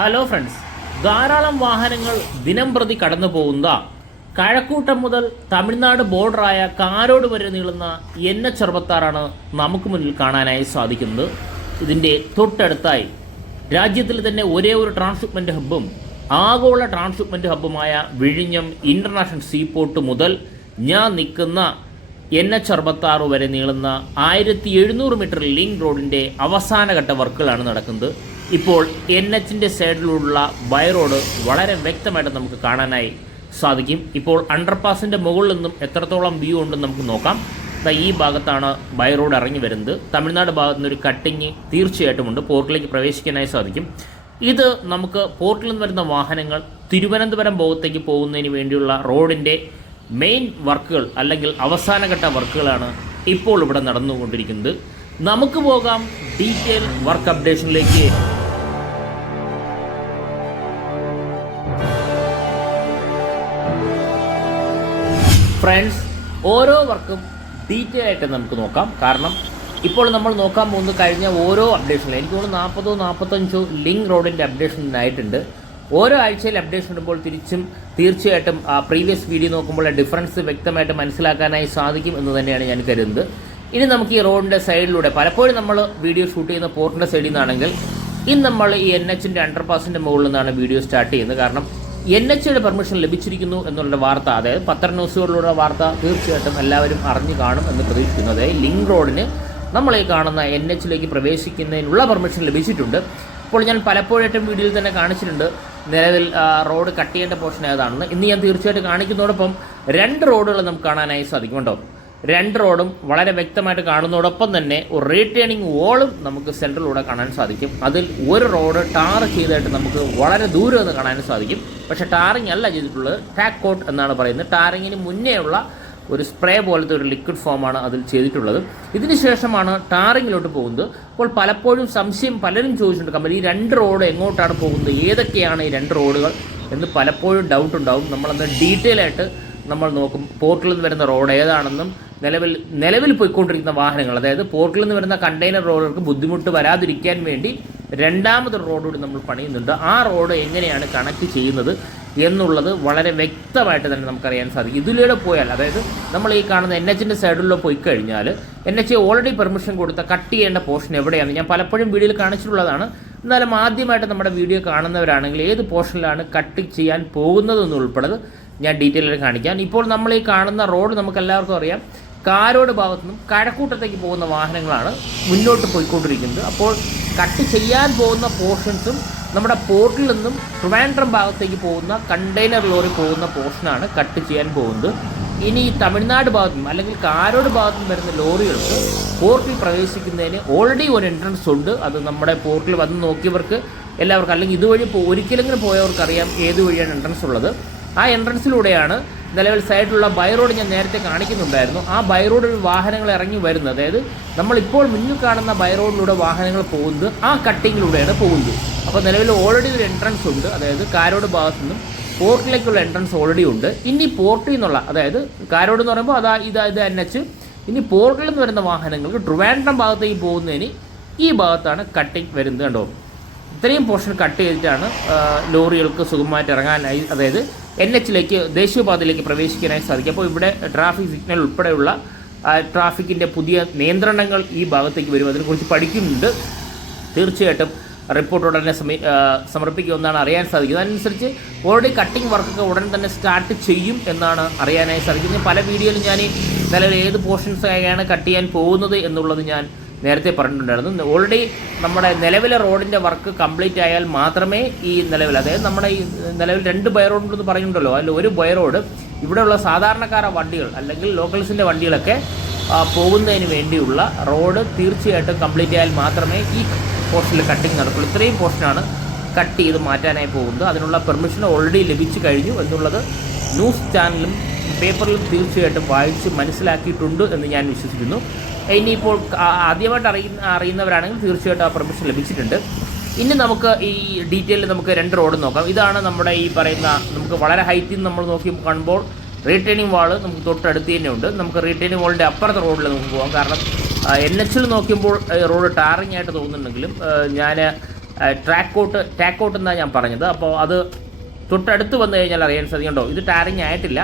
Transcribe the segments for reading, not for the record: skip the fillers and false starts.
Hello friends, ധാരാളം വാഹനങ്ങൾ ദിനംപ്രതി കടന്നു പോകുന്ന കഴക്കൂട്ടം മുതൽ തമിഴ്നാട് ബോർഡറായ കാരോട് വരെ നീളുന്ന NH-66 നമുക്ക് മുന്നിൽ കാണാനായി സാധിക്കുന്നത്. ഇതിൻ്റെ തൊട്ടടുത്തായി രാജ്യത്തിൽ തന്നെ ഒരേ ഒരു ട്രാൻസ്ഷിപ്മെൻറ്റ് ഹബ്ബും ആഗോള ട്രാൻസ്ഷിപ്മെൻറ്റ് ഹബ്ബുമായ വിഴിഞ്ഞം ഇൻ്റർനാഷണൽ സീപോർട്ട് മുതൽ ഞാൻ നിൽക്കുന്ന NH-66 വരെ നീളുന്ന 1700 മീറ്റർ ലിങ്ക് റോഡിൻ്റെ അവസാനഘട്ട വർക്കുകളാണ് നടക്കുന്നത്. ഇപ്പോൾ NH-ൻ്റെ സൈഡിലുള്ള ബൈ റോഡ് വളരെ വ്യക്തമായിട്ട് നമുക്ക് കാണാനായി സാധിക്കും. ഇപ്പോൾ അണ്ടർപാസിൻ്റെ മുകളിൽ നിന്നും എത്രത്തോളം വ്യൂ ഉണ്ടെന്ന് നമുക്ക് നോക്കാം. ഈ ഭാഗത്താണ് ബൈ റോഡ് ഇറങ്ങി വരുന്നത്. തമിഴ്നാട് ഭാഗത്തു നിന്നൊരു കട്ടിങ് തീർച്ചയായിട്ടും ഉണ്ട്. പോർട്ടിലേക്ക് പ്രവേശിക്കാനായി സാധിക്കും. ഇത് നമുക്ക് പോർട്ടിൽ നിന്ന് വരുന്ന വാഹനങ്ങൾ തിരുവനന്തപുരം ഭാഗത്തേക്ക് പോകുന്നതിന് വേണ്ടിയുള്ള റോഡിൻ്റെ മെയിൻ വർക്കുകൾ അല്ലെങ്കിൽ അവസാനഘട്ട വർക്കുകളാണ് ഇപ്പോൾ ഇവിടെ നടന്നുകൊണ്ടിരിക്കുന്നത്. നമുക്ക് പോകാം ഡീറ്റെയിൽ വർക്ക് അപ്ഡേഷനിലേക്ക്. ഫ്രണ്ട്സ്, ഓരോ വർക്കും ഡീറ്റെയിൽ ആയിട്ട് നമുക്ക് നോക്കാം. കാരണം ഇപ്പോൾ നമ്മൾ നോക്കാൻ പോകുന്നത് കഴിഞ്ഞ ഓരോ അപ്ഡേഷനിലും എനിക്ക് തോന്നുന്നു 40-45 ലിങ്ക് റോഡിൻ്റെ അപ്ഡേഷൻ ആയിട്ടുണ്ട്. ഓരോ ആഴ്ചയിൽ അപ്ഡേഷൻ ഇടുമ്പോൾ തീർച്ചയായിട്ടും പ്രീവിയസ് വീഡിയോ നോക്കുമ്പോൾ ഡിഫറൻസ് വ്യക്തമായിട്ട് മനസ്സിലാക്കാനായി സാധിക്കും എന്ന് തന്നെയാണ് ഞാൻ കരുതുന്നത്. ഇനി നമുക്ക് ഈ റോഡിൻ്റെ സൈഡിലൂടെ പലപ്പോഴും നമ്മൾ വീഡിയോ ഷൂട്ട് ചെയ്യുന്ന പോർട്ടിൻ്റെ സൈഡിൽ നിന്നാണെങ്കിൽ ഇന്ന് നമ്മൾ ഈ NH-ൻ്റെ അണ്ടർപാസിൻ്റെ മുകളിൽ നിന്നാണ് വീഡിയോ സ്റ്റാർട്ട് ചെയ്യുന്നത്. കാരണം NH-യുടെ പെർമിഷൻ ലഭിച്ചിരിക്കുന്നു എന്നുള്ള വാർത്ത, അതായത് പത്ര ന്യൂസുകളിലൂടെ വാർത്ത തീർച്ചയായിട്ടും എല്ലാവരും അറിഞ്ഞു കാണും എന്ന് പ്രതീക്ഷിക്കുന്നു. അതായത് ലിങ്ക് റോഡിന് നമ്മൾ ഈ കാണുന്ന NH-ലേക്ക് പ്രവേശിക്കുന്നതിനുള്ള പെർമിഷൻ ലഭിച്ചിട്ടുണ്ട്. ഇപ്പോൾ ഞാൻ പലപ്പോഴായിട്ടും വീഡിയോയിൽ തന്നെ കാണിച്ചിട്ടുണ്ട് നിലവിൽ റോഡ് കട്ട് ചെയ്യേണ്ട പോർഷൻ ഏതാണെന്ന്. ഇന്ന് ഞാൻ തീർച്ചയായിട്ടും കാണിക്കുന്നതോടൊപ്പം 2 റോഡുകൾ നമുക്ക് കാണാനായി സാധിക്കും. കേട്ടോ, 2 റോഡും വളരെ വ്യക്തമായിട്ട് കാണുന്നതോടൊപ്പം തന്നെ ഒരു റീടേണിംഗ് വോളും നമുക്ക് സെൻട്രലിലൂടെ കാണാൻ സാധിക്കും. അതിൽ ഒരു റോഡ് ടാർ ചെയ്തായിട്ട് നമുക്ക് വളരെ ദൂരം നിന്ന് കാണാൻ സാധിക്കും. പക്ഷേ ടാറിങ് അല്ല ചെയ്തിട്ടുള്ളത്, ടാക്ക് കോട്ട് എന്നാണ് പറയുന്നത്. ടാറിങ്ങിന് മുന്നേ ഉള്ള ഒരു സ്പ്രേ പോലത്തെ ഒരു ലിക്വിഡ് ഫോമാണ് അതിൽ ചെയ്തിട്ടുള്ളത്. ഇതിന് ശേഷമാണ് ടാറിങ്ങിലോട്ട് പോകുന്നത്. അപ്പോൾ പലപ്പോഴും സംശയം പലരും ചോദിച്ചിട്ടുണ്ട്, കമ്പനി ഈ 2 റോഡ് എങ്ങോട്ടാണ് പോകുന്നത്, ഏതൊക്കെയാണ് ഈ 2 റോഡുകൾ എന്ന് പലപ്പോഴും ഡൗട്ട് ഉണ്ടാവും. നമ്മളന്ന് ഡീറ്റെയിൽ ആയിട്ട് നമ്മൾ നോക്കും. പോർട്ടിൽ നിന്ന് വരുന്ന റോഡ് ഏതാണെന്നും നിലവിൽ പോയിക്കൊണ്ടിരിക്കുന്ന വാഹനങ്ങൾ, അതായത് പോർട്ടിൽ നിന്ന് വരുന്ന കണ്ടെയ്നർ റോഡുകൾക്ക് ബുദ്ധിമുട്ട് വരാതിരിക്കാൻ വേണ്ടി 2ാമതൊരു റോഡ് കൂടി നമ്മൾ പണിയുന്നുണ്ട്. ആ റോഡ് എങ്ങനെയാണ് കണക്ട് ചെയ്യുന്നത് എന്നുള്ളത് വളരെ വ്യക്തമായിട്ട് തന്നെ നമുക്കറിയാൻ സാധിക്കും. ഇതിലൂടെ പോയാൽ, അതായത് നമ്മൾ ഈ കാണുന്ന NH-ൻ്റെ സൈഡിലൂടെ പോയി കഴിഞ്ഞാൽ NH ഓൾറെഡി പെർമിഷൻ കൊടുത്ത കട്ട് ചെയ്യേണ്ട പോർഷൻ എവിടെയാണ് ഞാൻ പലപ്പോഴും വീഡിയോയിൽ കാണിച്ചിട്ടുള്ളതാണ്. എന്നാലും ആദ്യമായിട്ട് നമ്മുടെ വീഡിയോ കാണുന്നവരാണെങ്കിൽ ഏത് പോർഷനിലാണ് കട്ട് ചെയ്യാൻ പോകുന്നതെന്നുൾപ്പെടെ ഞാൻ ഡീറ്റെയിൽ ആയിട്ട് കാണിക്കാം. ഇപ്പോൾ നമ്മൾ ഈ കാണുന്ന റോഡ് നമുക്കെല്ലാവർക്കും അറിയാം, കാരോട് ഭാഗത്തു നിന്നും കഴക്കൂട്ടത്തേക്ക് പോകുന്ന വാഹനങ്ങളാണ് മുന്നോട്ട് പോയിക്കൊണ്ടിരിക്കുന്നത്. അപ്പോൾ കട്ട് ചെയ്യാൻ പോകുന്ന പോർഷൻസും നമ്മുടെ പോർട്ടിൽ നിന്നും ട്രിവാൻഡ്രം ഭാഗത്തേക്ക് പോകുന്ന കണ്ടെയ്നർ ലോറി പോകുന്ന പോർഷനാണ് കട്ട് ചെയ്യാൻ പോകുന്നത്. ഇനി തമിഴ്നാട് ഭാഗത്തും അല്ലെങ്കിൽ കാരോട് ഭാഗത്തും വരുന്ന ലോറികൾക്ക് പോർട്ടിൽ പ്രവേശിക്കുന്നതിന് ഓൾറെഡി ഒരു എൻട്രൻസ് ഉണ്ട്. അത് നമ്മുടെ പോർട്ടിൽ വന്ന് നോക്കിയവർക്ക് എല്ലാവർക്കും, അല്ലെങ്കിൽ ഇതുവഴി ഒരിക്കലെങ്കിലും പോയവർക്കറിയാം ഏത് വഴിയാണ് എൻട്രൻസ് ഉള്ളത്. ആ എൻട്രൻസിലൂടെയാണ് നിലവിൽ സൈഡിലുള്ള ബൈ റോഡ് ഞാൻ നേരത്തെ കാണിക്കുന്നുണ്ടായിരുന്നു. ആ ബൈ റോഡിൽ വാഹനങ്ങൾ ഇറങ്ങി വരുന്നത്, അതായത് നമ്മളിപ്പോൾ മുന്നിൽ കാണുന്ന ബൈ റോഡിലൂടെ വാഹനങ്ങൾ പോകുന്നത് ആ കട്ടിങ്ങിലൂടെയാണ് പോകുന്നത്. അപ്പോൾ നിലവിൽ ഓൾറെഡി ഒരു എൻട്രൻസ് ഉണ്ട്, അതായത് കാരോട് ഭാഗത്തു നിന്നും പോർട്ടിലേക്കുള്ള എൻട്രൻസ് ഓൾറെഡി ഉണ്ട്. ഇനി പോർട്ടിൽ നിന്നുള്ള, അതായത് കാരോട് എന്ന് പറയുമ്പോൾ ഇത് NH, ഇനി പോർട്ടിൽ നിന്ന് വരുന്ന വാഹനങ്ങൾക്ക് ട്രിവാൻഡ്രം ഭാഗത്തേക്ക് പോകുന്നതിന് ഈ ഭാഗത്താണ് കട്ടിങ് വരുന്നത്. കണ്ടോ, ഇത്രയും പോർഷൻ കട്ട് ചെയ്തിട്ടാണ് ലോറികൾക്ക് സുഗമമായിട്ട് ഇറങ്ങാനായി, അതായത് NH-ലേക്ക് ദേശീയപാതയിലേക്ക് പ്രവേശിക്കാനായി സാധിക്കും. അപ്പോൾ ഇവിടെ ട്രാഫിക് സിഗ്നൽ ഉൾപ്പെടെയുള്ള ട്രാഫിക്കിൻ്റെ പുതിയ നിയന്ത്രണങ്ങൾ ഈ ഭാഗത്തേക്ക് വരും. അതിനെക്കുറിച്ച് പഠിക്കുന്നുണ്ട്. തീർച്ചയായിട്ടും റിപ്പോർട്ട് ഉടനെ സമർപ്പിക്കുമെന്നാണ് അറിയാൻ സാധിക്കുന്നത്. അതനുസരിച്ച് ഓൾറെഡി കട്ടിങ് വർക്കൊക്കെ ഉടൻ തന്നെ സ്റ്റാർട്ട് ചെയ്യും എന്നാണ് അറിയാനായി സാധിക്കുന്നത്. പല വീഡിയോയിലും ഞാൻ നിലവിൽ ഏത് പോർഷൻസ് ആയാണ് കട്ട് ചെയ്യാൻ പോകുന്നത് എന്നുള്ളത് ഞാൻ നേരത്തെ പറഞ്ഞിട്ടുണ്ടായിരുന്നു. ഓൾറെഡി നമ്മുടെ നിലവിലെ റോഡിൻ്റെ വർക്ക് കംപ്ലീറ്റ് ആയാൽ മാത്രമേ ഈ നിലവിൽ, അതായത് നമ്മുടെ ഈ നിലവിൽ 2 ബൈ റോഡ് എന്ന് പറയുന്നുണ്ടല്ലോ, അതിൽ ഒരു ബൈ റോഡ് ഇവിടെയുള്ള സാധാരണക്കാര വണ്ടികൾ അല്ലെങ്കിൽ ലോക്കൽസിൻ്റെ വണ്ടികളൊക്കെ പോകുന്നതിന് വേണ്ടിയുള്ള റോഡ് തീർച്ചയായിട്ടും കംപ്ലീറ്റ് ആയാൽ മാത്രമേ ഈ പോർഷനിൽ കട്ടിങ് നടക്കുള്ളൂ. ഇത്രയും പോർഷനാണ് കട്ട് ചെയ്ത് മാറ്റാനായി പോകുന്നത്. അതിനുള്ള പെർമിഷൻ ഓൾറെഡി ലഭിച്ചു കഴിഞ്ഞു എന്നുള്ളത് ന്യൂസ് ചാനലും പേപ്പറിലും തീർച്ചയായിട്ടും വായിച്ച് മനസ്സിലാക്കിയിട്ടുണ്ട് എന്ന് ഞാൻ വിശ്വസിക്കുന്നു. ഇനിയിപ്പോൾ ആദ്യമായിട്ട് അറിയുന്നവരാണെങ്കിൽ തീർച്ചയായിട്ടും ആ പെർമിഷൻ ലഭിച്ചിട്ടുണ്ട്. ഇനി നമുക്ക് ഈ ഡീറ്റെയിൽ നമുക്ക് 2 റോഡ് നോക്കാം. ഇതാണ് നമ്മുടെ ഈ പറയുന്ന, നമുക്ക് വളരെ ഹൈറ്റിൽ നിന്ന് നമ്മൾ നോക്കി കാണുമ്പോൾ റീടേണിംഗ് വാൾ നമുക്ക് തൊട്ടടുത്ത് തന്നെ ഉണ്ട്. നമുക്ക് റീടേണിംഗ് വാളിൻ്റെ അപ്പുറത്തെ റോഡിൽ നമുക്ക് പോകാം. കാരണം NH-ൽ നോക്കുമ്പോൾ റോഡ് ടാറിങ് ആയിട്ട് തോന്നുന്നുണ്ടെങ്കിലും ഞാൻ ടാക്കൗട്ട് എന്നാണ് ഞാൻ പറഞ്ഞത്. അപ്പോൾ അത് തൊട്ടടുത്ത് വന്നു കഴിഞ്ഞാൽ അറിയാൻ സാധിക്കുന്നുണ്ടോ, ഇത് ടാറിങ് ആയിട്ടില്ല.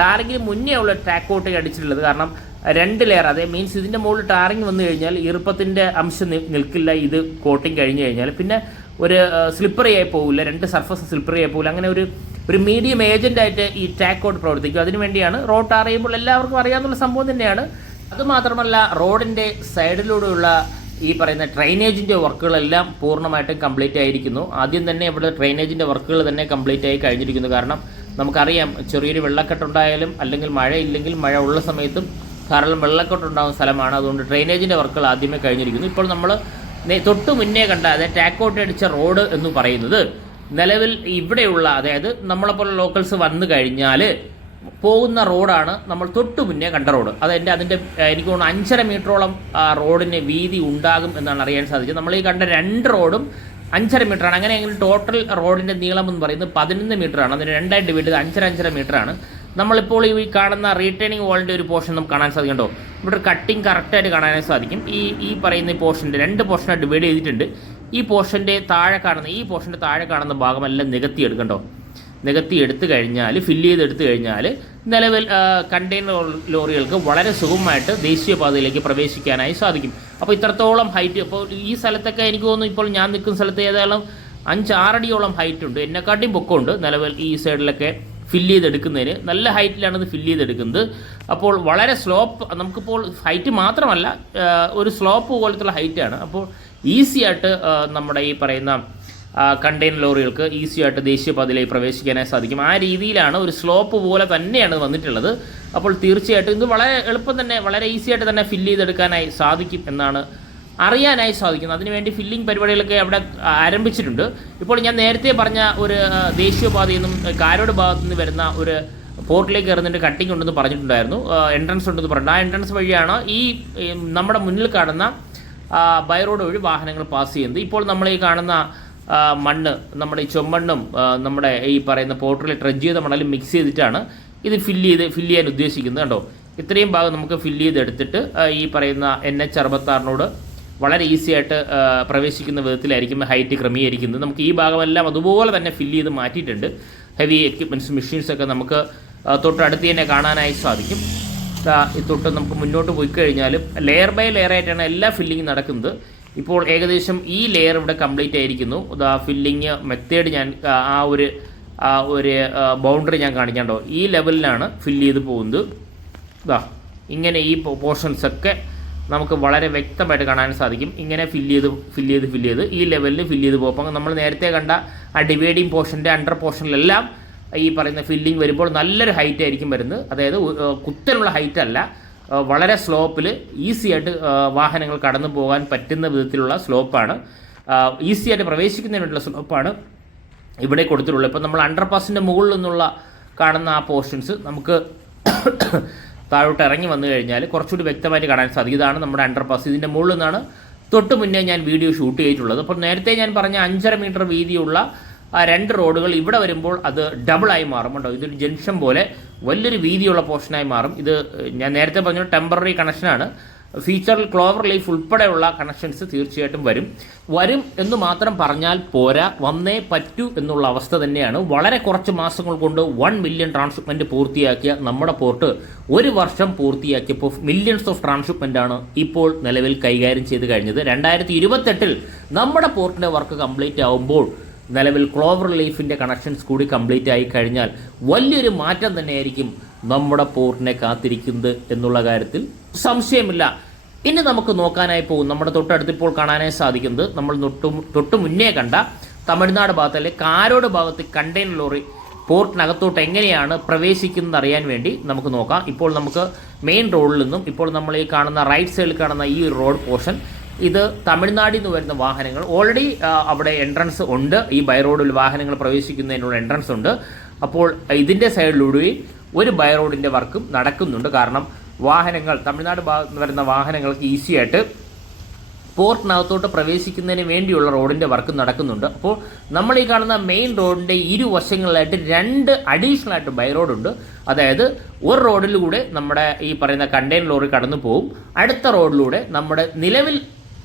ടാറിങ്ങിന് മുന്നേ ഉള്ള ടാക്കൗട്ട് അടിച്ചിട്ടുള്ളത്. കാരണം 2 ലെയർ, അതേ മീൻസ് ഇതിൻ്റെ മുകളിൽ ടാറിങ് വന്നു കഴിഞ്ഞാൽ ഈർപ്പത്തിൻ്റെ അംശം നിൽക്കില്ല. ഇത് കോട്ടിങ് കഴിഞ്ഞ് കഴിഞ്ഞാൽ പിന്നെ ഒരു സ്ലിപ്പറി ആയി പോകില്ല, 2 സർഫസ് സ്ലിപ്പറി ആയി പോകില്ല. അങ്ങനെ ഒരു മീഡിയം ഏജൻ്റായിട്ട് ഈ ടാക്കൗട്ട് പ്രവർത്തിക്കും. അതിനുവേണ്ടിയാണ് റോഡ് ടാർ ചെയ്യുമ്പോൾ എല്ലാവർക്കും അറിയാവുന്ന സംഭവം തന്നെയാണ്. അതുമാത്രമല്ല, റോഡിൻ്റെ സൈഡിലൂടെയുള്ള ഈ പറയുന്ന ഡ്രെയിനേജിൻ്റെ വർക്കുകളെല്ലാം പൂർണ്ണമായിട്ടും കംപ്ലീറ്റ് ആയിരിക്കുന്നു. ആദ്യം തന്നെ ഇവിടെ ഡ്രെയിനേജിൻ്റെ വർക്കുകൾ തന്നെ കംപ്ലീറ്റ് ആയി കഴിഞ്ഞിരിക്കുന്നു. കാരണം നമുക്കറിയാം, ചെറിയൊരു വെള്ളക്കെട്ടുണ്ടായാലും അല്ലെങ്കിൽ മഴയില്ലെങ്കിൽ മഴ ഉള്ള സമയത്തും ധാരാളം വെള്ളക്കെട്ടുണ്ടാകുന്ന സ്ഥലമാണ്. അതുകൊണ്ട് ഡ്രെയിനേജിൻ്റെ വർക്കുകൾ ആദ്യമേ കഴിഞ്ഞിരിക്കുന്നു. ഇപ്പോൾ നമ്മൾ തൊട്ട് മുന്നേ കണ്ട അതായത് ടാക്കൗട്ട് അടിച്ച റോഡ് എന്ന് പറയുന്നത് നിലവിൽ ഇവിടെയുള്ള, അതായത് നമ്മളെപ്പോലെ ലോക്കൽസ് വന്നു കഴിഞ്ഞാൽ പോകുന്ന റോഡാണ് നമ്മൾ തൊട്ട് മുന്നേ കണ്ട റോഡ്. അതിൻ്റെ എനിക്ക് തോന്നുന്നു 5.5 മീറ്ററോളം റോഡിന് വീതി ഉണ്ടാകും എന്നാണ് അറിയാൻ സാധിച്ചത്. നമ്മൾ ഈ കണ്ട 2 റോഡും 5.5 മീറ്ററാണ്. അങ്ങനെയെങ്കിൽ ടോട്ടൽ റോഡിൻ്റെ നീളം എന്ന് പറയുന്നത് 11 മീറ്ററാണ്. അതിന് 2ആയിട്ട് ഡിവൈഡ് ചെയ്ത് 5.5 മീറ്ററാണ്. നമ്മളിപ്പോൾ ഈ കാണുന്ന റീറ്റേണിംഗ് വാളിൻ്റെ ഒരു പോർഷൻ നമുക്ക് കാണാൻ സാധിക്കുന്നുണ്ടോ, ഇവിടെ ഒരു കട്ടിങ് കറക്റ്റായിട്ട് കാണാനായി സാധിക്കും. ഈ പറയുന്ന പോർഷൻ്റെ 2 പോർഷനായിട്ട് ഡിവൈഡ് ചെയ്തിട്ടുണ്ട്. ഈ പോർഷൻ്റെ താഴെ കാണുന്ന ഭാഗമെല്ലാം നികത്തി എടുത്തു കഴിഞ്ഞാൽ, ഫില്ല് ചെയ്തെടുത്തു കഴിഞ്ഞാൽ നിലവിൽ കണ്ടെയ്നർ ലോറികൾക്ക് വളരെ സുഗമമായിട്ട് ദേശീയപാതയിലേക്ക് പ്രവേശിക്കാനായി സാധിക്കും. അപ്പോൾ ഇത്രത്തോളം ഹൈറ്റ്, ഇപ്പോൾ ഈ സ്ഥലത്തൊക്കെ എനിക്ക് തോന്നുന്നു, ഇപ്പോൾ ഞാൻ നിൽക്കുന്ന സ്ഥലത്ത് ഏതായാലും 5-6 അടിയോളം ഹൈറ്റ് ഉണ്ട്, എന്നെക്കാട്ടിയും പൊക്കമുണ്ട്. നിലവിൽ ഈ സൈഡിലൊക്കെ ഫില്ല് ചെയ്തെടുക്കുന്നതിന് നല്ല ഹൈറ്റിലാണ് ഇത് ഫില്ല് ചെയ്തെടുക്കുന്നത്. അപ്പോൾ വളരെ സ്ലോപ്പ്, നമുക്കിപ്പോൾ ഹൈറ്റ് മാത്രമല്ല ഒരു സ്ലോപ്പ് പോലത്തുള്ള ഹൈറ്റാണ്. അപ്പോൾ ഈസി ആയിട്ട് നമ്മുടെ ഈ പറയുന്ന കണ്ടെയ്നർ ലോറികൾക്ക് ഈസി ആയിട്ട് ദേശീയപാതയിലേക്ക് പ്രവേശിക്കാനായി സാധിക്കും. ആ രീതിയിലാണ്, ഒരു സ്ലോപ്പ് പോലെ തന്നെയാണ് വന്നിട്ടുള്ളത്. അപ്പോൾ തീർച്ചയായിട്ടും ഇത് വളരെ എളുപ്പം തന്നെ, വളരെ ഈസി ആയിട്ട് തന്നെ ഫില്ല് ചെയ്തെടുക്കാനായി സാധിക്കും എന്നാണ് അറിയാനായി സാധിക്കുന്നത്. അതിനുവേണ്ടി ഫില്ലിംഗ് പരിപാടികളൊക്കെ അവിടെ ആരംഭിച്ചിട്ടുണ്ട്. ഇപ്പോൾ ഞാൻ നേരത്തെ പറഞ്ഞ ഒരു ദേശീയപാതയിൽ നിന്നും കാരോട് ഭാഗത്തു നിന്ന് വരുന്ന ഒരു പോർട്ടിലേക്ക് കയറുന്നതിൻ്റെ കട്ടിങ് ഉണ്ടെന്ന് പറഞ്ഞിട്ടുണ്ടായിരുന്നു, എൻട്രൻസ് ഉണ്ടെന്ന് പറഞ്ഞു. ആ എൻട്രൻസ് വഴിയാണ് ഈ നമ്മുടെ മുന്നിൽ കാണുന്ന ബൈ റോഡ് വഴി വാഹനങ്ങൾ പാസ് ചെയ്യുന്നത്. ഇപ്പോൾ നമ്മൾ ഈ കാണുന്ന മണ്ണ്, നമ്മുടെ ഈ ചുമണ്ണും നമ്മുടെ ഈ പറയുന്ന പോർട്ടറിൽ ട്രെഡ്ജ് ചെയ്ത മണലും മിക്സ് ചെയ്തിട്ടാണ് ഇത് ഫില്ല് ചെയ്യാൻ ഉദ്ദേശിക്കുന്നത്. കണ്ടോ, ഇത്രയും ഭാഗം നമുക്ക് ഫില്ല് ചെയ്തെടുത്തിട്ട് ഈ പറയുന്ന NH 66 വളരെ ഈസി ആയിട്ട് പ്രവേശിക്കുന്ന വിധത്തിലായിരിക്കും ഹൈറ്റ് ക്രമീകരിക്കുന്നത്. നമുക്ക് ഈ ഭാഗമെല്ലാം അതുപോലെ തന്നെ ഫില്ല് ചെയ്ത് മാറ്റിയിട്ടുണ്ട്. ഹെവി എക്യുപ്മെൻറ്റ്സ്, മെഷീൻസൊക്കെ നമുക്ക് തൊട്ടടുത്ത് തന്നെ കാണാനായി സാധിക്കും. തൊട്ട് നമുക്ക് മുന്നോട്ട് പോയി കഴിഞ്ഞാലും ലെയർ ബൈ ലെയർ ആയിട്ടാണ് എല്ലാ ഫില്ലിങ്ങും നടക്കുന്നത്. ഇപ്പോൾ ഏകദേശം ഈ ലെയർ ഇവിടെ കംപ്ലീറ്റ് ആയിരിക്കുന്നു. ഫില്ലിങ് മെത്തേഡ് ഞാൻ ആ ഒരു ബൗണ്ടറി ഞാൻ കാണിക്കാണ്ടോ, ഈ ലെവലിലാണ് ഫില്ല് ചെയ്ത് പോകുന്നത്. ഇങ്ങനെ ഈ പോർഷൻസൊക്കെ നമുക്ക് വളരെ വ്യക്തമായിട്ട് കാണാൻ സാധിക്കും. ഇങ്ങനെ ഫില്ല് ചെയ്ത് ഈ ലെവലിൽ ഫില്ല് ചെയ്ത് പോകുമ്പോൾ നമ്മൾ നേരത്തെ കണ്ട ആ ഡിവൈഡിങ് പോർഷൻ്റെ അണ്ടർ പോർഷനിലെല്ലാം ഈ പറയുന്ന ഫില്ലിങ് വരുമ്പോൾ നല്ലൊരു ഹൈറ്റ് ആയിരിക്കും വരുന്നത്. അതായത് കുത്തനുള്ള ഹൈറ്റ് അല്ല, വളരെ സ്ലോപ്പിൽ ഈസി ആയിട്ട് വാഹനങ്ങൾ കടന്നു പോകാൻ പറ്റുന്ന വിധത്തിലുള്ള സ്ലോപ്പാണ്, ഈസി ആയിട്ട് പ്രവേശിക്കുന്നതിന് വേണ്ടിയുള്ള സ്ലോപ്പാണ് ഇവിടെ കൊടുത്തിട്ടുള്ളത്. ഇപ്പോൾ നമ്മൾ അണ്ടർപാസിൻ്റെ മുകളിൽ നിന്നുള്ള കാണുന്ന ആ പോർഷൻസ് നമുക്ക് താഴോട്ട് ഇറങ്ങി വന്നു കഴിഞ്ഞാൽ കുറച്ചുകൂടി വ്യക്തമായിട്ട് കാണാൻ സാധിക്കും. ഇതാണ് നമ്മുടെ അണ്ടർപാസ്. ഇതിൻ്റെ മുകളിൽ നിന്നാണ് തൊട്ട് മുന്നേ ഞാൻ വീഡിയോ ഷൂട്ട് ചെയ്തിട്ടുള്ളത്. അപ്പോൾ നേരത്തെ ഞാൻ പറഞ്ഞ 5.5 മീറ്റർ വീതിയുള്ള 2 റോഡുകൾ ഇവിടെ വരുമ്പോൾ അത് ഡബിളായി മാറും. കേട്ടോ, ഇതൊരു ജംഗ്ഷൻ പോലെ വലിയൊരു വീതിയുള്ള പോർഷനായി മാറും. ഇത് ഞാൻ നേരത്തെ പറഞ്ഞ ടെമ്പററി കണക്ഷനാണ്. ഫീച്ചറിൽ ക്ലോവർ ലീഫ് ഉൾപ്പെടെയുള്ള കണക്ഷൻസ് തീർച്ചയായിട്ടും വരും എന്ന് മാത്രം പറഞ്ഞാൽ പോരാ, വന്നേ പറ്റൂ എന്നുള്ള അവസ്ഥ തന്നെയാണ്. വളരെ കുറച്ച് മാസങ്ങൾ കൊണ്ട് 1 മില്യൺ ട്രാൻസ്ഷിപ്മെൻറ്റ് പൂർത്തിയാക്കിയ നമ്മുടെ പോർട്ട് 1 വർഷം പൂർത്തിയാക്കിയപ്പോൾ മില്യൺസ് ഓഫ് ട്രാൻസ്ഷിപ്മെൻറ്റാണ് ഇപ്പോൾ നിലവിൽ കൈകാര്യം ചെയ്ത് കഴിഞ്ഞത്. 2028 നമ്മുടെ പോർട്ടിൻ്റെ വർക്ക് കംപ്ലീറ്റ് ആവുമ്പോൾ നിലവിൽ ക്ലോവർ ലീഫിൻ്റെ കണക്ഷൻസ് കൂടി കംപ്ലീറ്റ് ആയി കഴിഞ്ഞാൽ വലിയൊരു മാറ്റം തന്നെയായിരിക്കും നമ്മുടെ പോർട്ടിനെ കാത്തിരിക്കുന്നത് എന്നുള്ള കാര്യത്തിൽ സംശയമില്ല. ഇനി നമുക്ക് നോക്കാനായി പോകും നമ്മുടെ തൊട്ടടുത്ത് ഇപ്പോൾ കാണാനായി സാധിക്കുന്നത് നമ്മൾ തൊട്ട് മുന്നേ കണ്ട തമിഴ്നാട് ഭാഗത്തല്ലെ കാരോട് ഭാഗത്ത് കണ്ടെയ്നർ ലോറി പോർട്ടിനകത്തോട്ട് എങ്ങനെയാണ് പ്രവേശിക്കുന്നത് അറിയാൻ വേണ്ടി നമുക്ക് നോക്കാം. ഇപ്പോൾ നമുക്ക് മെയിൻ റോഡിൽ നിന്നും ഇപ്പോൾ നമ്മൾ ഈ കാണുന്ന റൈറ്റ് സൈഡിൽ കാണുന്ന ഈ റോഡ് പോർഷൻ, ഇത് തമിഴ്നാട്ടിൽ നിന്ന് വരുന്ന വാഹനങ്ങൾ ഓൾറെഡി അവിടെ എൻട്രൻസ് ഉണ്ട്. ഈ ബൈ റോഡിൽ വാഹനങ്ങൾ പ്രവേശിക്കുന്നതിനുള്ള എൻട്രൻസ് ഉണ്ട്. അപ്പോൾ ഇതിൻ്റെ സൈഡിലൂടെ ഒരു ബൈ റോഡിൻ്റെ വർക്കും നടക്കുന്നുണ്ട്. കാരണം വാഹനങ്ങൾ തമിഴ്നാട് ഭാഗത്ത് നിന്ന് വരുന്ന വാഹനങ്ങൾക്ക് ഈസി ആയിട്ട് പോർട്ടിനകത്തോട്ട് പ്രവേശിക്കുന്നതിന് വേണ്ടിയുള്ള റോഡിൻ്റെ വർക്ക് നടക്കുന്നുണ്ട്. അപ്പോൾ നമ്മൾ ഈ കാണുന്ന മെയിൻ റോഡിൻ്റെ ഇരുവശങ്ങളിലായിട്ട് 2 അഡീഷണൽ ആയിട്ട് ബൈ റോഡുണ്ട്. അതായത് ഒരു റോഡിലൂടെ നമ്മുടെ ഈ പറയുന്ന കണ്ടെയ്നർ ലോറി കടന്നു പോകും, അടുത്ത റോഡിലൂടെ നമ്മുടെ നിലവിൽ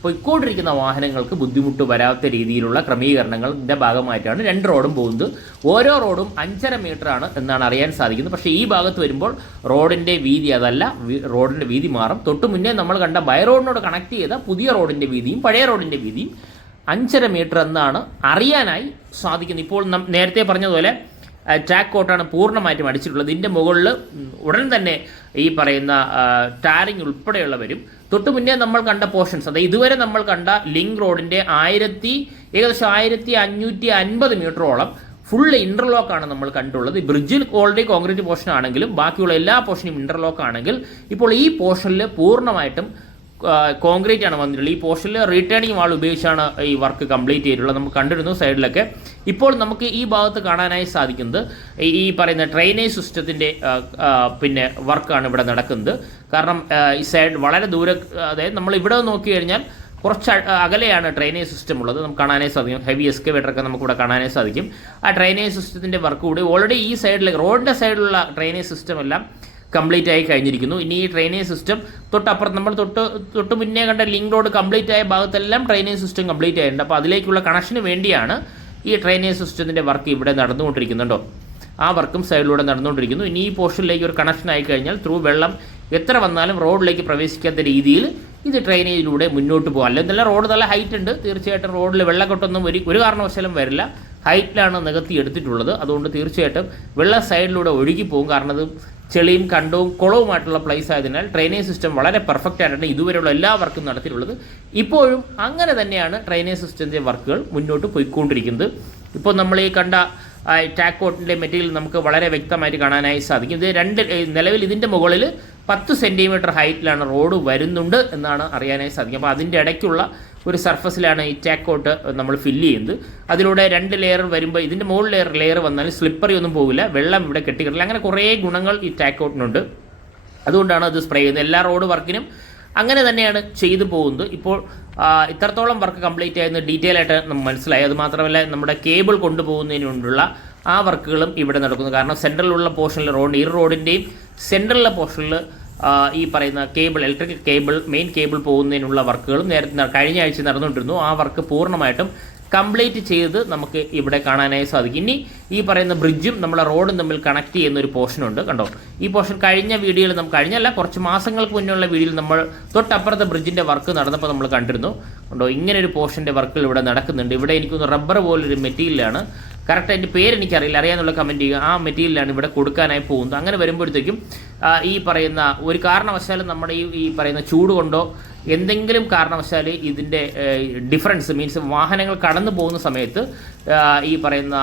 പൊയ്ക്കൊണ്ടിരിക്കുന്ന വാഹനങ്ങൾക്ക് ബുദ്ധിമുട്ട് വരാത്ത രീതിയിലുള്ള ക്രമീകരണങ്ങളുടെ ഭാഗമായിട്ടാണ് 2 റോഡും പോകുന്നത്. ഓരോ റോഡും 5.5 മീറ്ററാണ് എന്നാണ് അറിയാൻ സാധിക്കുന്നത്. പക്ഷേ ഈ ഭാഗത്ത് വരുമ്പോൾ റോഡിൻ്റെ വീതി അതല്ല, റോഡിൻ്റെ വീതി മാറും. തൊട്ട് മുന്നേ നമ്മൾ കണ്ട ബൈ റോഡിനോട് കണക്ട് ചെയ്ത പുതിയ റോഡിൻ്റെ വീതിയും പഴയ റോഡിൻ്റെ വീതിയും 5.5 മീറ്റർ എന്നാണ് അറിയാനായി സാധിക്കുന്നത്. ഇപ്പോൾ നേരത്തെ പറഞ്ഞതുപോലെ ടാക്ക് കോട്ടാണ് പൂർണ്ണമായിട്ടും അടിച്ചിട്ടുള്ളത്. ഇതിൻ്റെ മുകളിൽ ഉടൻ തന്നെ ഈ പറയുന്ന ടാറിങ് ഉൾപ്പെടെയുള്ള വരും. തൊട്ട് മുന്നേ നമ്മൾ കണ്ട പോർഷൻസ്, അതായത് ഇതുവരെ നമ്മൾ കണ്ട ലിങ്ക് റോഡിൻ്റെ ഏകദേശം 1550 മീറ്ററോളം ഫുൾ ഇൻ്റർലോക്കാണ് നമ്മൾ കണ്ടുള്ളത്. ബ്രിഡ്ജിൽ ഓൾറെഡി കോൺക്രീറ്റ് പോർഷൻ ആണെങ്കിലും ബാക്കിയുള്ള എല്ലാ പോർഷനും ഇൻ്റർലോക്ക് ആണെങ്കിൽ ഇപ്പോൾ ഈ പോർഷനിൽ പൂർണ്ണമായിട്ടും കോൺക്രീറ്റ് ആണ് വന്നിട്ടുള്ളത്. ഈ പോർഷനിൽ റീറ്റേണിംഗ് വാൾ ഉപയോഗിച്ചാണ് ഈ വർക്ക് കംപ്ലീറ്റ് ചെയ്തിട്ടുള്ളത്. നമുക്ക് കണ്ടിരുന്നു സൈഡിലൊക്കെ. ഇപ്പോൾ നമുക്ക് ഈ ഭാഗത്ത് കാണാനായി സാധിക്കുന്നത് ഈ പറയുന്ന ഡ്രെയിനേജ് സിസ്റ്റത്തിൻ്റെ പിന്നെ വർക്കാണ് ഇവിടെ നടക്കുന്നത്. കാരണം ഈ സൈഡ് വളരെ ദൂരെ, അതായത് നമ്മൾ ഇവിടെ നോക്കി കഴിഞ്ഞാൽ കുറച്ച് അകലെയാണ് ഡ്രെയിനേജ് സിസ്റ്റം ഉള്ളത്. നമുക്ക് കാണാനായി സാധിക്കും. ഹെവി എക്സ്കവേറ്ററൊക്കെ നമുക്കിവിടെ കാണാനായി സാധിക്കും. ആ ഡ്രെയിനേജ് സിസ്റ്റത്തിൻ്റെ വർക്ക് കൂടി ഓൾറെഡി ഈ സൈഡിലേക്ക് റോഡിൻ്റെ സൈഡിലുള്ള ഡ്രെയിനേജ് സിസ്റ്റം എല്ലാം കംപ്ലീറ്റ് ആയി കഴിഞ്ഞിരിക്കുന്നു. ഇനി ഈ ഡ്രെയിനേജ് സിസ്റ്റം തൊട്ടപ്പുറത്ത് നമ്മൾ തൊട്ട് മുന്നേ കണ്ട ലിങ്ക് റോഡ് കംപ്ലീറ്റ് ആയ ഭാഗത്തെല്ലാം ഡ്രെയിനേജ് സിസ്റ്റം കംപ്ലീറ്റ് ആയിട്ടുണ്ട്. അപ്പോൾ അതിലേക്കുള്ള കണക്ഷന് വേണ്ടിയാണ് ഈ ഡ്രെയിനേജ് സിസ്റ്റത്തിൻ്റെ വർക്ക് ഇവിടെ നടന്നുകൊണ്ടിരിക്കുന്നുണ്ടോ. ആ വർക്കും സൈഡിലൂടെ നടന്നുകൊണ്ടിരിക്കുന്നു. ഇനി ഈ പോർഷനിലേക്ക് ഒരു കണക്ഷൻ ആയി കഴിഞ്ഞാൽ വെള്ളം എത്ര വന്നാലും റോഡിലേക്ക് പ്രവേശിക്കാത്ത രീതിയിൽ ഇത് ഡ്രെയിനേജിലൂടെ മുന്നോട്ട് പോകും. അല്ലെങ്കിൽ റോഡ് നല്ല ഹൈറ്റ് ഉണ്ട്. തീർച്ചയായിട്ടും റോഡിൽ വെള്ളക്കെട്ടൊന്നും ഒരു കാരണവശാലും വരില്ല. ഹൈറ്റിലാണ് നികത്തി എടുത്തിട്ടുള്ളത്. അതുകൊണ്ട് തീർച്ചയായിട്ടും വെള്ളം സൈഡിലൂടെ ഒഴുകി പോകും. കാരണം അത് ചെളിയും കണ്ടവും കുളവുമായിട്ടുള്ള പ്ലേസ് ആയതിനാൽ ഡ്രെയിനേജ് സിസ്റ്റം വളരെ പെർഫെക്റ്റ് ആയിട്ടാണ് ഇതുവരെയുള്ള എല്ലാ വർക്കും നടത്തിയിട്ടുള്ളത്. ഇപ്പോഴും അങ്ങനെ തന്നെയാണ് ഡ്രെയിനേജ് സിസ്റ്റത്തിൻ്റെ വർക്കുകൾ മുന്നോട്ട് പോയിക്കൊണ്ടിരിക്കുന്നത്. ഇപ്പോൾ നമ്മൾ ഈ കണ്ട ടാക്ക് കോട്ടിൻ്റെ മെറ്റീരിയൽ നമുക്ക് വളരെ വ്യക്തമായിട്ട് കാണാനായി സാധിക്കും. ഇത് നിലവിൽ ഇതിൻ്റെ മുകളിൽ 10 സെൻറ്റിമീറ്റർ ഹൈറ്റിലാണ് റോഡ് വരുന്നുണ്ട് എന്നാണ് അറിയാനായി സാധിക്കും. അപ്പോൾ അതിൻ്റെ ഇടയ്ക്കുള്ള ഒരു സർഫസിലാണ് ഈ ടാക്ക് കോട്ട് നമ്മൾ ഫില്ല് ചെയ്യുന്നത്. അതിലൂടെ 2 ലെയർ വരുമ്പോൾ ഇതിൻ്റെ മുകളിൽ ലെയർ വന്നാൽ സ്ലിപ്പറി ഒന്നും പോകില്ല, വെള്ളം ഇവിടെ കെട്ടിക്കിട്ടില്ല. അങ്ങനെ കുറേ ഗുണങ്ങൾ ഈ ടാക്ക് കോട്ടിനുണ്ട്. അതുകൊണ്ടാണ് അത് സ്പ്രേ ചെയ്യുന്നത്. എല്ലാ റോഡ് വർക്കിനും അങ്ങനെ തന്നെയാണ് ചെയ്തു പോകുന്നത്. ഇപ്പോൾ ഇത്രത്തോളം വർക്ക് കംപ്ലീറ്റ് ആയെന്ന് ഡീറ്റെയിൽ ആയിട്ട് നമുക്ക് മനസ്സിലായി. അതുമാത്രമല്ല നമ്മുടെ കേബിൾ കൊണ്ടുപോകുന്നതിന് വേണ്ടിയുള്ള ആ വർക്കുകളും ഇവിടെ നടക്കുന്നു. കാരണം സെൻട്രലിലുള്ള പോർഷനിൽ റോഡിൻ്റെയും സെൻട്രലിലെ പോർഷനിൽ ഈ പറയുന്ന cable, electric cable, main cable പോകുന്നതിനുള്ള വർക്കുകളും കഴിഞ്ഞ ആഴ്ച നടന്നുകൊണ്ടിരുന്നു. ആ വർക്ക് പൂർണ്ണമായിട്ടും കംപ്ലീറ്റ് ചെയ്ത് നമുക്ക് ഇവിടെ കാണാനായി സാധിക്കും. ഇനി ഈ പറയുന്ന ബ്രിഡ്ജും നമ്മളെ റോഡും തമ്മിൽ കണക്ട് ചെയ്യുന്ന ഒരു പോർഷനുണ്ട്. കണ്ടോ, ഈ പോർഷൻ കഴിഞ്ഞ വീഡിയോയിൽ കുറച്ച് മാസങ്ങൾക്ക് മുന്നുള്ള വീഡിയോയിൽ നമ്മൾ തൊട്ടപ്പുറത്തെ ബ്രിഡ്ജിൻ്റെ വർക്ക് നടന്നപ്പോൾ നമ്മൾ കണ്ടിരുന്നു. കണ്ടോ, ഇങ്ങനെ ഒരു പോർഷൻ്റെ വർക്കുകൾ ഇവിടെ നടക്കുന്നുണ്ട്. ഇവിടെ എനിക്കൊന്ന് റബ്ബർ പോലൊരു മെറ്റീരിയലാണ്. കറക്റ്റ് അതിൻ്റെ പേരെനിക്കറിയില്ല, അറിയാമെന്നുള്ള കമൻറ്റ് ചെയ്യുക. ആ മെറ്റീരിയലാണ് ഇവിടെ കൊടുക്കാനായി പോകുന്നത്. അങ്ങനെ വരുമ്പോഴത്തേക്കും ഈ പറയുന്ന ഒരു കാരണവശാലും നമ്മുടെ ഈ പറയുന്ന ചൂട് കൊണ്ടോ എന്തെങ്കിലും കാരണവശാൽ ഇതിൻ്റെ ഡിഫറൻസ് മീൻസ് വാഹനങ്ങൾ കടന്നു പോകുന്ന സമയത്ത് ഈ പറയുന്ന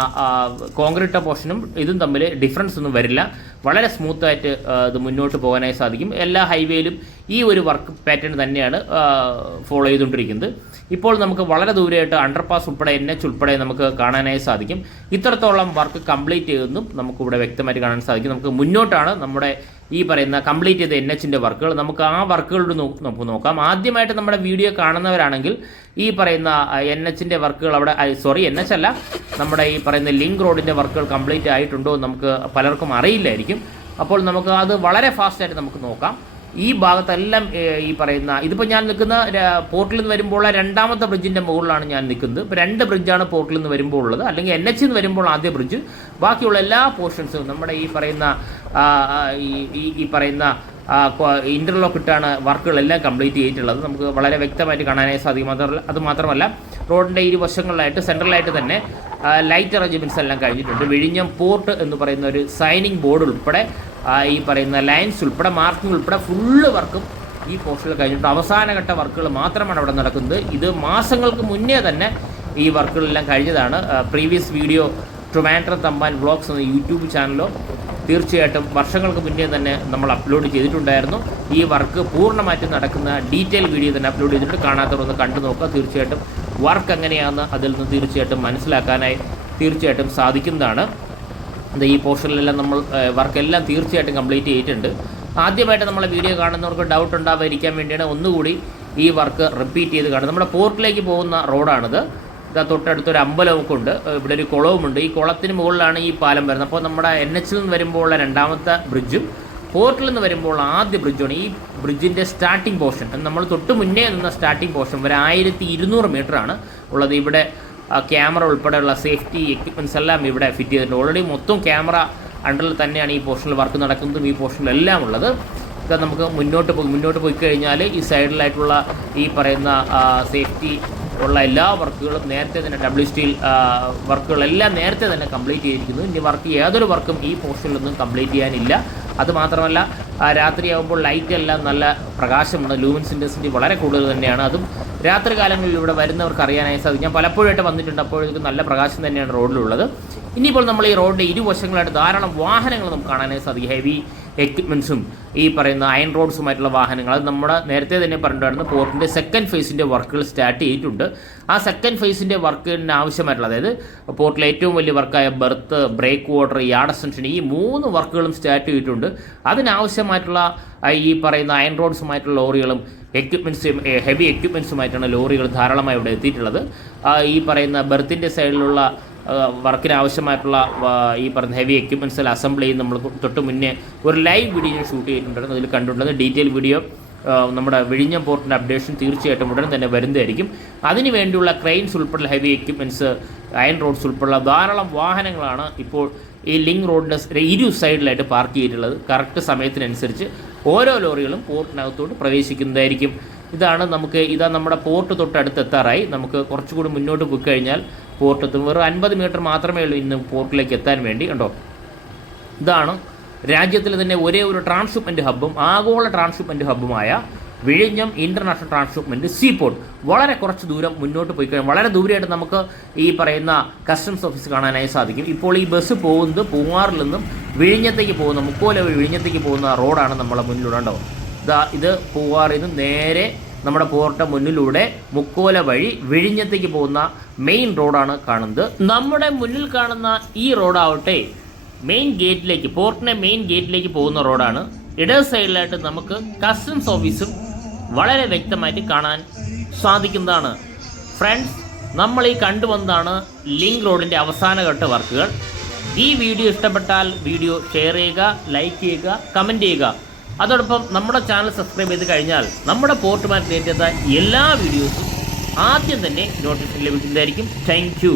കോൺക്രീറ്റ് പോർഷനും ഇതും തമ്മിൽ ഡിഫറൻസ് ഒന്നും വരില്ല. വളരെ സ്മൂത്തായിട്ട് ഇത് മുന്നോട്ട് പോകാനായി സാധിക്കും. എല്ലാ ഹൈവേയിലും ഈ ഒരു വർക്ക് പാറ്റേൺ തന്നെയാണ് ഫോളോ ചെയ്തുകൊണ്ടിരിക്കുന്നത്. ഇപ്പോൾ നമുക്ക് വളരെ ദൂരെയായിട്ട് അണ്ടർപാസ് ഉൾപ്പെടെ NH ഉൾപ്പെടെ നമുക്ക് കാണാനായി സാധിക്കും. ഇത്രത്തോളം വർക്ക് കംപ്ലീറ്റ് ചെയ്തെന്നും നമുക്കിവിടെ വ്യക്തമായിട്ട് കാണാൻ സാധിക്കും. നമുക്ക് മുന്നോട്ടാണ് നമ്മുടെ ഈ പറയുന്ന കംപ്ലീറ്റ് ചെയ്ത NHൻ്റെ വർക്കുകൾ. നമുക്ക് ആ വർക്കുകളുടെ നമുക്ക് നോക്കാം. ആദ്യമായിട്ട് നമ്മുടെ വീഡിയോ കാണുന്നവരാണെങ്കിൽ ഈ പറയുന്ന NHൻ്റെ വർക്കുകൾ അവിടെ NH അല്ല, നമ്മുടെ ഈ പറയുന്ന ലിങ്ക് റോഡിൻ്റെ വർക്കുകൾ കംപ്ലീറ്റ് ആയിട്ടുണ്ടോ നമുക്ക് പലർക്കും അറിയില്ലായിരിക്കും. അപ്പോൾ നമുക്ക് അത് വളരെ ഫാസ്റ്റായിട്ട് നമുക്ക് നോക്കാം. ഈ ഭാഗത്തെല്ലാം ഈ പറയുന്ന ഇതിപ്പോൾ ഞാൻ നിൽക്കുന്ന പോർട്ടിൽ നിന്ന് വരുമ്പോൾ രണ്ടാമത്തെ ബ്രിഡ്ജിൻ്റെ മുകളിലാണ് ഞാൻ നിൽക്കുന്നത്. ഇപ്പോൾ 2 ബ്രിഡ്ജാണ് പോർട്ടിൽ നിന്ന് വരുമ്പോൾ ഉള്ളത്. അല്ലെങ്കിൽ NH നിന്ന് വരുമ്പോൾ ആദ്യ ബ്രിഡ്ജ്, ബാക്കിയുള്ള എല്ലാ പോർഷൻസും നമ്മുടെ ഈ പറയുന്ന ഈ പറയുന്ന ഇൻ്റർലോക്ക് ഇട്ടാണ് വർക്കുകളെല്ലാം കംപ്ലീറ്റ് ചെയ്തിട്ടുള്ളത്. നമുക്ക് വളരെ വ്യക്തമായിട്ട് കാണാനായി സാധിക്കും. അതുമാത്രമല്ല റോഡിൻ്റെ ഇരുവശങ്ങളിലായിട്ട് സെൻട്രലായിട്ട് തന്നെ ലൈറ്റ് അറേഞ്ച്മെൻറ്റ്സ് എല്ലാം കഴിഞ്ഞിട്ടുണ്ട്. വിഴിഞ്ഞം പോർട്ട് എന്ന് പറയുന്ന ഒരു സൈനിങ് ബോർഡ് ഉൾപ്പെടെ ഈ പറയുന്ന ലൈൻസ് ഉൾപ്പെടെ മാർക്കിംഗ് ഉൾപ്പെടെ ഫുള്ള് വർക്കും ഈ പോർഷനിൽ കഴിഞ്ഞിട്ടുണ്ട്. അവസാനഘട്ട വർക്കുകൾ മാത്രമാണ് അവിടെ നടക്കുന്നത്. ഇത് മാസങ്ങൾക്ക് മുന്നേ തന്നെ ഈ വർക്കുകളെല്ലാം കഴിഞ്ഞതാണ്. Previous video Trivandrum Thampan vlogs എന്ന യൂട്യൂബ് ചാനലോ തീർച്ചയായിട്ടും വർഷങ്ങൾക്ക് മുന്നേ തന്നെ നമ്മൾ അപ്ലോഡ് ചെയ്തിട്ടുണ്ടായിരുന്നു. ഈ വർക്ക് പൂർണ്ണമായിട്ട് നടക്കുന്ന ഡീറ്റെയിൽ വീഡിയോ തന്നെ അപ്ലോഡ് ചെയ്തിട്ടുണ്ട്. കാണാത്തവരൊന്ന് കണ്ടു നോക്കുക. തീർച്ചയായിട്ടും വർക്ക് എങ്ങനെയാണെന്ന് അതിൽ നിന്ന് തീർച്ചയായിട്ടും മനസ്സിലാക്കാനായി തീർച്ചയായിട്ടും സാധിക്കുന്നതാണ്. ഈ പോർഷനിലെല്ലാം നമ്മൾ വർക്കെല്ലാം തീർച്ചയായിട്ടും കംപ്ലീറ്റ് ചെയ്തിട്ടുണ്ട്. ആദ്യമായിട്ട് നമ്മളെ വീഡിയോ കാണുന്നവർക്ക് ഡൗട്ട് ഉണ്ടാവാതിരിക്കാൻ വേണ്ടിയാണ് ഒന്നുകൂടി ഈ വർക്ക് റിപ്പീറ്റ് ചെയ്ത് കാണുന്നത്. നമ്മുടെ പോർട്ടിലേക്ക് പോകുന്ന റോഡാണിത്. ഇതാ തൊട്ടടുത്തൊരു അമ്പലമൊക്കെ ഉണ്ട്. ഇവിടെ ഒരു കുളവുമുണ്ട്. ഈ കുളത്തിന് മുകളിലാണ് ഈ പാലം വരുന്നത്. അപ്പോൾ നമ്മുടെ NH നിന്ന് വരുമ്പോൾ ഉള്ള രണ്ടാമത്തെ ബ്രിഡ്ജും പോർട്ടിൽ നിന്ന് വരുമ്പോൾ ആദ്യ ബ്രിഡ്ജാണ്. ഈ ബ്രിഡ്ജിൻ്റെ സ്റ്റാർട്ടിംഗ് പോർഷൻ, നമ്മൾ തൊട്ട് മുന്നേ നിന്ന സ്റ്റാർട്ടിംഗ് പോർഷൻ വരെ 1200 മീറ്ററാണ് ഉള്ളത്. ഇവിടെ ക്യാമറ ഉൾപ്പെടെയുള്ള സേഫ്റ്റി എക്യുപ്മെൻറ്റ്സ് എല്ലാം ഇവിടെ ഫിറ്റ് ചെയ്തിട്ടുണ്ട്. ഓൾറെഡി മൊത്തം ക്യാമറ അണ്ടറിൽ തന്നെയാണ് ഈ പോർഷനിൽ വർക്ക് നടക്കുന്നതും ഈ പോർഷനിലെല്ലാം ഉള്ളത്. ഇത് നമുക്ക് മുന്നോട്ട് പോയി കഴിഞ്ഞാൽ ഈ സൈഡിലായിട്ടുള്ള ഈ പറയുന്ന സേഫ്റ്റി ഉള്ള എല്ലാ വർക്കുകളും നേരത്തെ തന്നെ ഡബ്ല്യു സ്റ്റീൽ വർക്കുകളെല്ലാം നേരത്തെ തന്നെ കംപ്ലീറ്റ് ചെയ്തിരിക്കുന്നു. ഇനി യാതൊരു വർക്കും ഈ പോർഷനിലൊന്നും കംപ്ലീറ്റ് ചെയ്യാനില്ല. അതുമാത്രമല്ല രാത്രിയാകുമ്പോൾ ലൈറ്റ് എല്ലാം നല്ല പ്രകാശമുണ്ട്. ലൂമിൻസ് ഇൻറ്റൻസിറ്റി വളരെ കൂടുതൽ തന്നെയാണ്. അതും രാത്രി കാലങ്ങളിൽ ഇവിടെ വരുന്നവർക്ക് അറിയാനായി സാധിക്കും. ഞാൻ പലപ്പോഴായിട്ട് വന്നിട്ടുണ്ട്. അപ്പോഴേക്കും നല്ല പ്രകാശം തന്നെയാണ് റോഡിലുള്ളത്. ഇനിയിപ്പോൾ നമ്മൾ ഈ റോഡിൻ്റെ ഇരുവശങ്ങളായിട്ട് ധാരാളം വാഹനങ്ങൾ നമുക്ക് കാണാനായി സാധിക്കും. ഹെവി എക്യുപ്മെൻറ്റ്സും ഈ പറയുന്ന അയൺ റോഡ്സുമായിട്ടുള്ള വാഹനങ്ങൾ. അത് നമ്മുടെ നേരത്തെ തന്നെ പറഞ്ഞിട്ടുണ്ടായിരുന്നു. പോർട്ടിൻ്റെ സെക്കൻഡ് ഫേസിൻ്റെ വർക്കുകൾ സ്റ്റാർട്ട് ചെയ്തിട്ടുണ്ട്. ആ സെക്കൻഡ് ഫേസിൻ്റെ വർക്കിന് ആവശ്യമായിട്ടുള്ള, അതായത് പോർട്ടിലെ ഏറ്റവും വലിയ വർക്കായ berth, breakwater, yard extension, ഈ 3 വർക്കുകളും സ്റ്റാർട്ട് ചെയ്തിട്ടുണ്ട്. അതിനാവശ്യമായിട്ടുള്ള ഈ പറയുന്ന അയൺ റോഡ്സുമായിട്ടുള്ള ലോറികളും എക്യുപ്മെൻറ്റ്സും ഹെവി എക്യുപ്മെൻറ്റ്സുമായിട്ടാണ് ലോറികൾ ധാരാളമായി ഇവിടെ എത്തിയിട്ടുള്ളത്. ഈ പറയുന്ന ബെർത്തിൻ്റെ സൈഡിലുള്ള വർക്കിന് ആവശ്യമായിട്ടുള്ള ഈ പറയുന്ന ഹെവി എക്യുപ്മെൻറ്റ്സിൽ അസംബിൾ ചെയ്ത് നമ്മൾ തൊട്ട് മുന്നേ ഒരു ലൈവ് വീഡിയോ ഷൂട്ട് ചെയ്തിട്ടുണ്ടായിരുന്നു. അതിൽ കണ്ടിട്ടുള്ളത് ഡീറ്റെയിൽ വീഡിയോ നമ്മുടെ വിഴിഞ്ഞം പോർട്ടിൻ്റെ അപ്ഡേഷൻ തീർച്ചയായിട്ടും ഉടൻ തന്നെ വരുന്നതായിരിക്കും. അതിന് വേണ്ടിയുള്ള ക്രെയിൻസ് ഉൾപ്പെടെയുള്ള ഹെവി എക്യുപ്മെൻറ്റ്സ്, അയൺ റോഡ്സ് ഉൾപ്പെടെയുള്ള ധാരാളം വാഹനങ്ങളാണ് ഇപ്പോൾ ഈ ലിങ്ക് റോഡിൻ്റെ ഇരു സൈഡിലായിട്ട് പാർക്ക് ചെയ്തിട്ടുള്ളത്. കറക്റ്റ് സമയത്തിനനുസരിച്ച് ഓരോ ലോറികളും പോർട്ടിനകത്തോട്ട് പ്രവേശിക്കുന്നതായിരിക്കും. ഇതാണ് നമ്മുടെ പോർട്ട് തൊട്ടടുത്ത് എത്താറായി. നമുക്ക് കുറച്ചുകൂടി മുന്നോട്ട് പോയി കഴിഞ്ഞാൽ പോർട്ടെത്തും. വെറും 50 മീറ്റർ മാത്രമേ ഉള്ളൂ ഇന്ന് പോർട്ടിലേക്ക് എത്താൻ വേണ്ടി. കണ്ടോ, ഇതാണ് രാജ്യത്തിൽ തന്നെ ഒരേ ഒരു ട്രാൻസ്ഷിപ്മെൻറ്റ് ഹബ്ബും ആഗോള ട്രാൻസ്ഷിപ്മെൻറ്റ് ഹബ്ബുമായ വിഴിഞ്ഞം ഇൻ്റർനാഷണൽ ട്രാൻസ്ഷിപ്മെൻറ്റ് സീപോർട്ട്. വളരെ കുറച്ച് ദൂരം മുന്നോട്ട് പോയി കഴിഞ്ഞാൽ വളരെ ദൂരെയായിട്ട് നമുക്ക് ഈ പറയുന്ന കസ്റ്റംസ് ഓഫീസ് കാണാനായി സാധിക്കും. ഇപ്പോൾ ഈ ബസ് പോകുന്നത് പൂവാറിൽ നിന്നും വിഴിഞ്ഞത്തേക്ക് പോകുന്ന, മുക്കോല വഴി വിഴിഞ്ഞത്തേക്ക് പോകുന്ന റോഡാണ് നമ്മളെ മുന്നിലുണ്ടോ. ഇത് പൂവാറിൽ നിന്ന് നേരെ നമ്മുടെ പോർട്ട് മുന്നിലൂടെ മുക്കോല വഴി വിഴിഞ്ഞത്തേക്ക് പോകുന്ന മെയിൻ റോഡാണ് കാണുന്നത്. നമ്മുടെ മുന്നിൽ കാണുന്ന ഈ റോഡാവട്ടെ മെയിൻ ഗേറ്റിലേക്ക്, പോർട്ടിൻ്റെ മെയിൻ ഗേറ്റിലേക്ക് പോകുന്ന റോഡാണ്. ഇടത് സൈഡിലായിട്ട് നമുക്ക് കസ്റ്റംസ് ഓഫീസും വളരെ വ്യക്തമായിട്ട് കാണാൻ സാധിക്കുന്നതാണ്. ഫ്രണ്ട്സ്, നമ്മൾ ഈ കണ്ടുവന്നതാണ് ലിങ്ക് റോഡിൻ്റെ അവസാനഘട്ട വർക്കുകൾ. ഈ വീഡിയോ ഇഷ്ടപ്പെട്ടാൽ വീഡിയോ ഷെയർ ചെയ്യുക, ലൈക്ക് ചെയ്യുക, കമൻറ്റ് ചെയ്യുക. അതോടൊപ്പം നമ്മുടെ ചാനൽ സബ്സ്ക്രൈബ് ചെയ്ത് കഴിഞ്ഞാൽ നമ്മുടെ പോർട്ടുമായിട്ട് റിലേറ്റഡ് എല്ലാ വീഡിയോസും ആദ്യം തന്നെ നോട്ടിഫിക്കേഷൻ ലഭിക്കുന്നതായിരിക്കും. Thank you.